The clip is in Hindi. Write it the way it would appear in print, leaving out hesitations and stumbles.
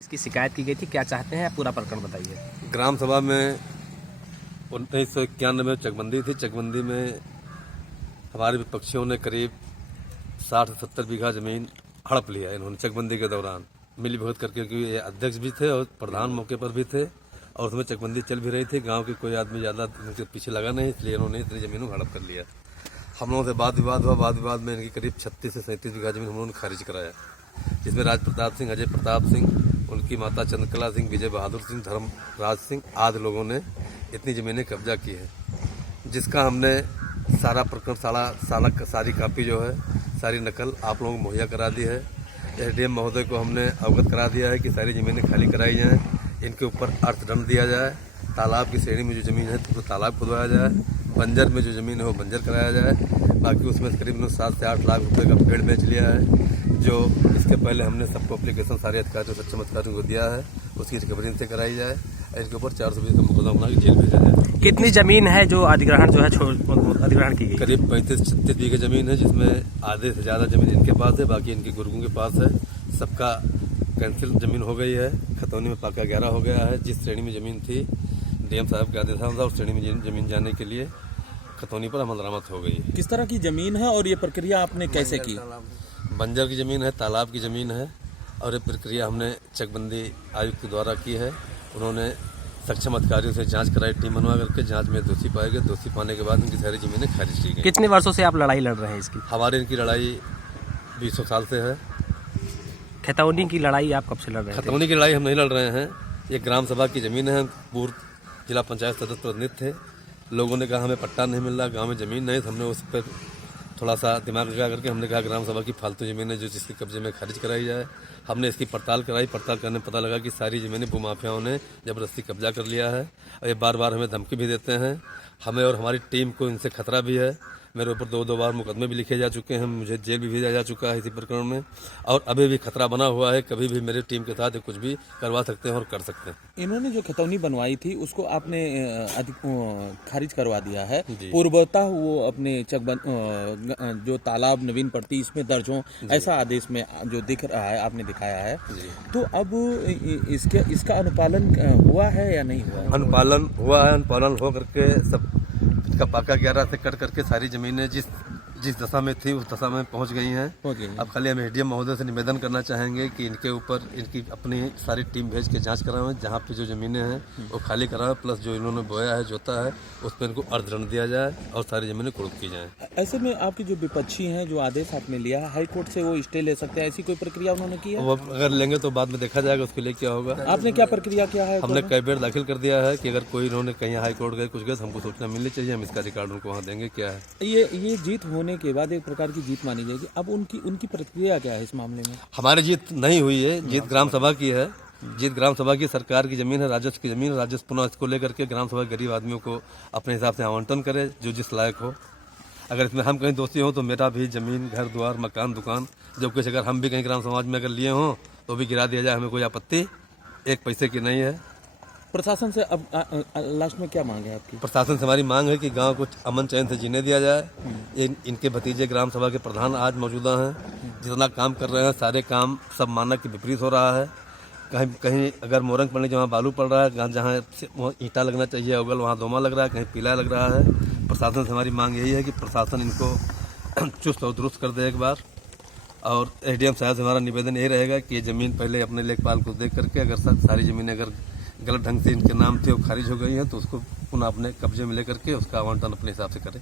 इसकी शिकायत की गई थी, क्या चाहते हैं, पूरा प्रकरण बताइए। ग्राम सभा में 1991 में चकबंदी थी। चकबंदी में हमारे विपक्षियों ने करीब 60 से 70 बीघा जमीन हड़प लिया इन्होंने चकबंदी के दौरान मिली भगत करके, क्योंकि ये अध्यक्ष भी थे और प्रधान मौके पर भी थे और उसमें चकबंदी चल भी रही थी। गांव के कोई आदमी ज़्यादा उनके पीछे लगा नहीं, इसलिए इन्होंने इतनी जमीनों हड़प कर लिया। हम लोगों से वाद विवाद हुआ। वाद विवाद में इनकी करीब 36 से 37 बीघा जमीन हम लोगों ने खारिज कराया, जिसमें राज प्रताप सिंह, अजय प्रताप सिंह, उनकी माता चंद्रकला सिंह, विजय बहादुर सिंह, धर्मराज सिंह आदि लोगों ने इतनी जमीनें कब्जा की है, जिसका हमने सारा प्रकरण सारी कापी जो है, सारी नकल आप लोगों को मुहैया करा दी है। एसडीएम महोदय को हमने अवगत करा दिया है कि सारी जमीनें खाली कराई जाएं, इनके ऊपर अर्थदंड दिया जाए, तालाब की श्रेणी में जो जमीन है तो तालाब खुदवाया जाए, बंजर में जो जमीन है वो बंजर कराया जाए। बाकी उसमें करीब 7 से 8 लाख रुपए का पेड़ बेच लिया है, जो इसके पहले हमने सबको एप्लीकेशन सारे अधिकारियों सक्षम अधिकारियों को दिया है, उसकी रिकवरी इनसे कराई जाए। इनके ऊपर 420 का मुकदमा बना के जेल भेजा जाए। कितनी जमीन है जो अधिग्रहण अधिग्रहण की गई? करीब 35-36 बीघे जमीन है, जिसमें आधे से ज्यादा जमीन इनके पास है, बाकी इनके गुर्गों के पास है। सबका कैंसिल जमीन हो गई है, खतौनी में पाका 11 हो गया है। जिस श्रेणी में जमीन थी डीएम साहब के आदेश था, उस श्रेणी में जमीन जाने के लिए खतौनी पर अमल दरामद हो गई है। किस तरह की जमीन है और ये प्रक्रिया आपने कैसे की? बंजर की जमीन है, तालाब की जमीन है और ये प्रक्रिया हमने चकबंदी आयुक्त के द्वारा की है। उन्होंने सक्षम अधिकारियों से जांच कराई, टीम बनवा करके जांच में दोषी पाए गए। दोषी पाने के बाद उनकी सारी जमीनें खारिज की गई। कितने वर्षों से आप लड़ाई लड़ रहे हैं इसकी? हमारी इनकी लड़ाई 20 साल से है। खतौनी की लड़ाई आप कब से लड़ रहे हैं? खतौनी की लड़ाई हम नहीं लड़ रहे हैं, ये ग्राम सभा की जमीन है। पूर्व जिला पंचायत सदस्य प्रतिनिधि थे, लोगों ने कहा हमें पट्टा नहीं मिल रहा, गाँव में जमीन नहीं, तो हमने उस पर थोड़ा सा दिमाग लगा करके हमने कहा ग्राम सभा की फालतू जमीनें जो जिसके कब्जे में खारिज कराई जाए। हमने इसकी पड़ताल कराई, पड़ताल करने में पता लगा कि सारी जमीनें भूमाफियाओं ने जबरदस्ती कब्जा कर लिया है और ये बार बार हमें धमकी भी देते हैं। हमें और हमारी टीम को इनसे खतरा भी है। मेरे ऊपर 2 बार मुकदमे भी लिखे जा चुके हैं, मुझे जेल भी भेजा जा चुका है इसी प्रकरण में, और अभी भी खतरा बना हुआ है। कभी भी मेरी टीम के साथ ये कुछ भी करवा सकते हैं और कर सकते हैं। इन्होंने जो खतौनी बनवाई थी उसको आपने खारिज करवा दिया है। पूर्वतः वो अपने जो तालाब नवीन पड़ती इसमें दर्ज हो, ऐसा आदेश में जो दिख रहा है आपने दिखाया है। तो अब इसका अनुपालन हुआ है या नहीं हुआ? अनुपालन हुआ है, अनुपालन हो करके सब का पाका 11 से कट करके सारी जमीनें जिस दशा में थी उस दशा में पहुंच गई हैं। अब खाली हम एसडीएम महोदय से निवेदन करना चाहेंगे कि इनके ऊपर इनकी अपनी सारी टीम भेज के जांच कराएं, जहां पे जो जमीनें हैं वो खाली कराएं, प्लस जो इन्होंने बोया है, जोता है, उस पर इनको अर्थदंड दिया जाए और सारी जमीनें कुर्क की जाएं। ऐसे में आपकी जो विपक्षी हैं, जो आदेश आपने लिया है, हाई कोर्ट से वो स्टे ले सकते हैं, ऐसी कोई प्रक्रिया उन्होंने की है? वो अगर लेंगे तो बाद में देखा जाएगा उसके लिए क्या होगा। आपने क्या प्रक्रिया किया है? हमने कैबिनेट दाखिल कर दिया है कि अगर कोई इन्होंने कहीं हाई कोर्ट गए कुछ गए, हमको सूचना मिलनी चाहिए, हम इसका रिकॉर्ड उनको वहाँ देंगे। क्या है ये जीत होने के बाद एक प्रकार की जीत मानी जाएगी। अब उनकी प्रतिक्रिया क्या है इस मामले में? हमारी जीत नहीं हुई है, जीत ग्राम सभा की है। जीत ग्राम सभा की, सरकार की जमीन है, राजस्व की जमीन है। राजस्व पुनः इसको लेकर के ग्राम सभा गरीब आदमियों को अपने हिसाब से आवंटन करे, जो जिस लायक हो। अगर इसमें हम कहीं दोषी हों तो मेरा भी जमीन, घर द्वार, मकान, दुकान जो कुछ अगर हम भी कहीं ग्राम समाज में अगर लिए हों तो भी गिरा दिया जाए, हमें कोई आपत्ति एक पैसे की नहीं है। प्रशासन से अब लास्ट में क्या मांग है आपकी? प्रशासन से हमारी मांग है कि गांव को अमन चैन से जीने दिया जाए। इनके भतीजे ग्राम सभा के प्रधान आज मौजूदा हैं, जितना काम कर रहे हैं सारे काम सब मानक के विपरीत हो रहा है। कहीं कहीं अगर मोरंग पड़ने जहाँ बालू पड़ रहा है, जहाँ ईंटा लगना चाहिए अगल वहाँ दोमा लग रहा है, कहीं पीला लग रहा है। प्रशासन से हमारी मांग यही है कि प्रशासन इनको चुस्त और दुरुस्त कर दे एक बार। और एसडीएम साहब से हमारा निवेदन यही रहेगा कि ये ज़मीन पहले अपने लेखपाल को देख करके, अगर सारी ज़मीनें अगर गलत ढंग से इनके नाम थे वो खारिज हो गई हैं तो उसको पुनः अपने कब्जे में लेकर के उसका आवंटन अपने हिसाब से करें।